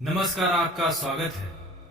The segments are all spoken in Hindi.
नमस्कार, आपका स्वागत है।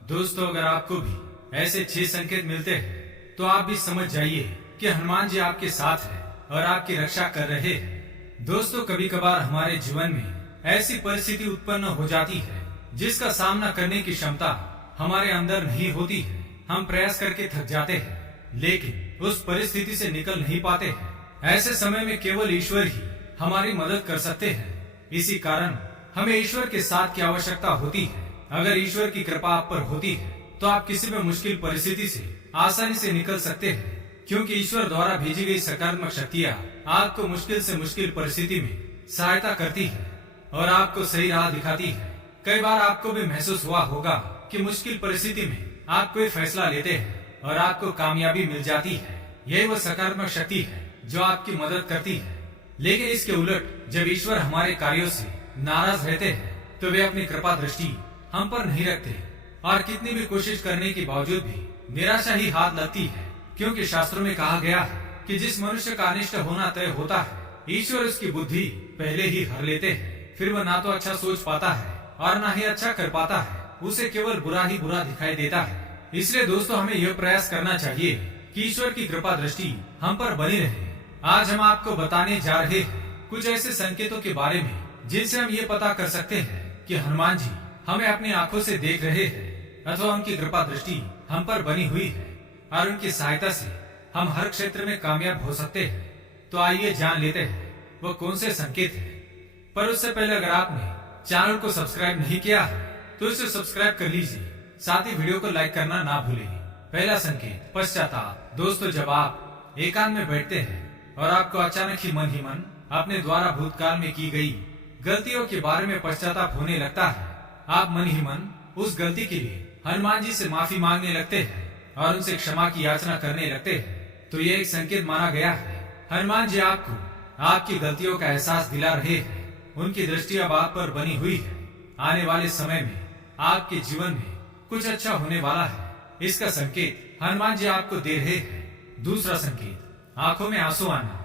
दोस्तों, अगर आपको भी ऐसे 6 संकेत मिलते हैं तो आप भी समझ जाइए कि हनुमान जी आपके साथ है और आपकी रक्षा कर रहे हैं। दोस्तों, कभी कभार हमारे जीवन में ऐसी परिस्थिति उत्पन्न हो जाती है जिसका सामना करने की क्षमता हमारे अंदर नहीं होती है। हम प्रयास करके थक जाते हैं लेकिन उस परिस्थिति से निकल नहीं पाते हैं। ऐसे समय में केवल ईश्वर ही हमारी मदद कर सकते हैं। इसी कारण हमें ईश्वर के साथ की आवश्यकता होती है। अगर ईश्वर की कृपा आप पर होती है तो आप किसी भी मुश्किल परिस्थिति से आसानी से निकल सकते हैं, क्योंकि ईश्वर द्वारा भेजी गई सकारात्मक शक्तियाँ आपको मुश्किल से मुश्किल परिस्थिति में सहायता करती है और आपको सही राह दिखाती है। कई बार आपको भी महसूस हुआ होगा कि मुश्किल परिस्थिति में आप कोई फैसला लेते हैं और आपको कामयाबी मिल जाती है। यही वो सकारात्मक शक्ति है जो आपकी मदद करती है। लेकिन इसके उलट जब ईश्वर हमारे कार्यों से नाराज रहते हैं तो वे अपनी कृपा दृष्टि हम पर नहीं रखते और कितनी भी कोशिश करने के बावजूद भी निराशा ही हाथ लगती है, क्योंकि शास्त्रों में कहा गया है कि जिस मनुष्य का अनिष्ट होना तय होता है ईश्वर उसकी बुद्धि पहले ही हर लेते हैं। फिर वह ना तो अच्छा सोच पाता है और ना ही अच्छा कर पाता है, उसे केवल बुरा ही बुरा दिखाई देता है। इसलिए दोस्तों, हमें यह प्रयास करना चाहिए कि ईश्वर की कृपा दृष्टि हम पर बनी रहे। आज हम आपको बताने जा रहे हैं कुछ ऐसे संकेतों के बारे में जिनसे हम ये पता कर सकते हैं कि हनुमान जी हमें अपनी आंखों से देख रहे हैं अथवा उनकी कृपा दृष्टि हम पर बनी हुई है और उनकी सहायता से हम हर क्षेत्र में कामयाब हो सकते हैं। तो आइए जान लेते हैं वो कौन से संकेत हैं। पर उससे पहले अगर आपने चैनल को सब्सक्राइब नहीं किया है तो इसे सब्सक्राइब कर लीजिए, साथ ही वीडियो को लाइक करना ना भूलें। पहला संकेत, पश्चाताप। दोस्तों, जब आप एकांत में बैठते हैं और आपको अचानक ही मन अपने द्वारा भूतकाल में की गई गलतियों के बारे में पश्चाताप होने लगता है, आप मन ही मन उस गलती के लिए हनुमान जी से माफी मांगने लगते हैं और उनसे क्षमा की याचना करने लगते हैं, तो ये एक संकेत माना गया है। हनुमान जी आपको आपकी गलतियों का एहसास दिला रहे हैं। उनकी दृष्टि अब आप पर बनी हुई है। आने वाले समय में आपके जीवन में कुछ अच्छा होने वाला है, इसका संकेत हनुमान जी आपको दे रहे हैं। दूसरा संकेत, आंखों में आंसू आना।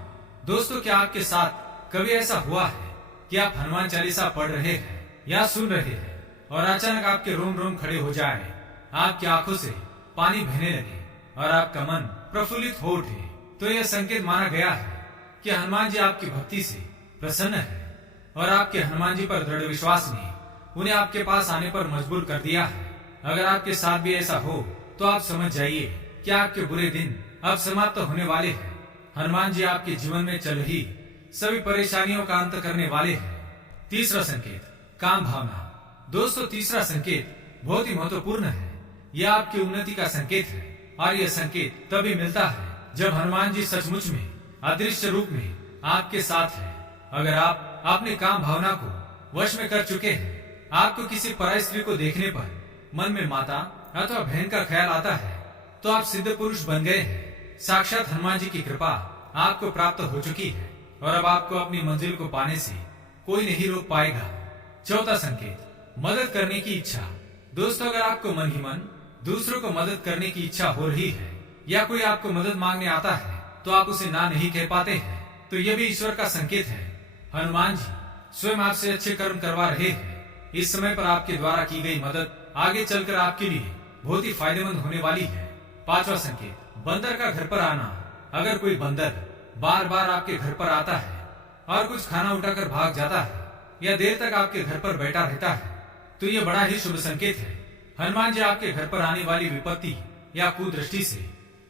दोस्तों, क्या आपके साथ कभी ऐसा हुआ है कि आप हनुमान चालीसा पढ़ रहे हैं या सुन रहे हैं और अचानक आपके रोम रोम खड़े हो जाए, आपकी आंखों से पानी बहने लगे और आपका मन प्रफुल्लित हो उठे? तो यह संकेत माना गया है कि हनुमान जी आपकी भक्ति से प्रसन्न है और आपके हनुमान जी पर दृढ़ विश्वास ने उन्हें आपके पास आने पर मजबूर कर दिया है। अगर आपके साथ भी ऐसा हो तो आप समझ जाइए कि आपके बुरे दिन अब समाप्त होने वाले हैं। हनुमान जी आपके जीवन में चल रही सभी परेशानियों का अंत करने वाले हैं। तीसरा संकेत, काम भावना। दोस्तों, तीसरा संकेत बहुत ही महत्वपूर्ण है। यह आपकी उन्नति का संकेत है और यह संकेत तभी मिलता है जब हनुमान जी सचमुच में अदृश्य रूप में आपके साथ है। अगर आप अपने काम भावना को वश में कर चुके हैं, आपको किसी पराई स्त्री को देखने पर मन में माता अथवा बहन का ख्याल आता है, तो आप सिद्ध पुरुष बन गए हैं। साक्षात हनुमान जी की कृपा आपको प्राप्त हो चुकी है और अब आपको अपनी मंजिल को पाने से कोई नहीं रोक पाएगा। चौथा संकेत, मदद करने की इच्छा। दोस्तों, अगर आपको मन ही मन दूसरों को मदद करने की इच्छा हो रही है या कोई आपको मदद मांगने आता है तो आप उसे ना नहीं कह पाते हैं, तो यह भी ईश्वर का संकेत है। हनुमान जी स्वयं आपसे अच्छे कर्म करवा रहे हैं। इस समय पर आपके द्वारा की गई मदद आगे चलकर आपके लिए बहुत ही फायदेमंद होने वाली है। पांचवा संकेत, बंदर का घर पर आना। अगर कोई बंदर बार बार आपके घर पर आता है और कुछ खाना उठाकर भाग जाता है या देर तक आपके घर पर बैठा रहता है, तो यह बड़ा ही शुभ संकेत है। हनुमान जी आपके घर पर आने वाली विपत्ति या कुदृष्टि से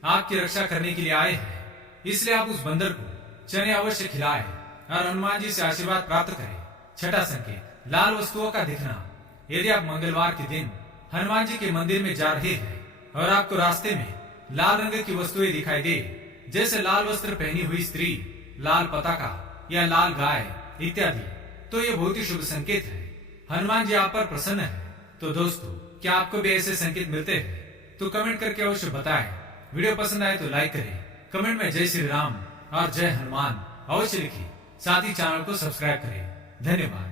आपकी रक्षा करने के लिए आए हैं। इसलिए आप उस बंदर को चने अवश्य खिलाएं और हनुमान जी से आशीर्वाद प्राप्त करें। छठा संकेत, लाल वस्तुओं का दिखना। यदि आप मंगलवार के दिन हनुमान जी के मंदिर में जा रहे हैं और आपको रास्ते में लाल रंग की वस्तुएं दिखाई दे, जैसे लाल वस्त्र पहनी हुई स्त्री, लाल पताका या लाल गाय इत्यादि, तो ये बहुत ही शुभ संकेत है। हनुमान जी आप पर प्रसन्न है। तो दोस्तों, क्या आपको भी ऐसे संकेत मिलते हैं? तो कमेंट करके अवश्य बताएं। वीडियो पसंद आए तो लाइक करें, कमेंट में जय श्री राम और जय हनुमान अवश्य लिखिए, साथ ही चैनल को सब्सक्राइब करें। धन्यवाद।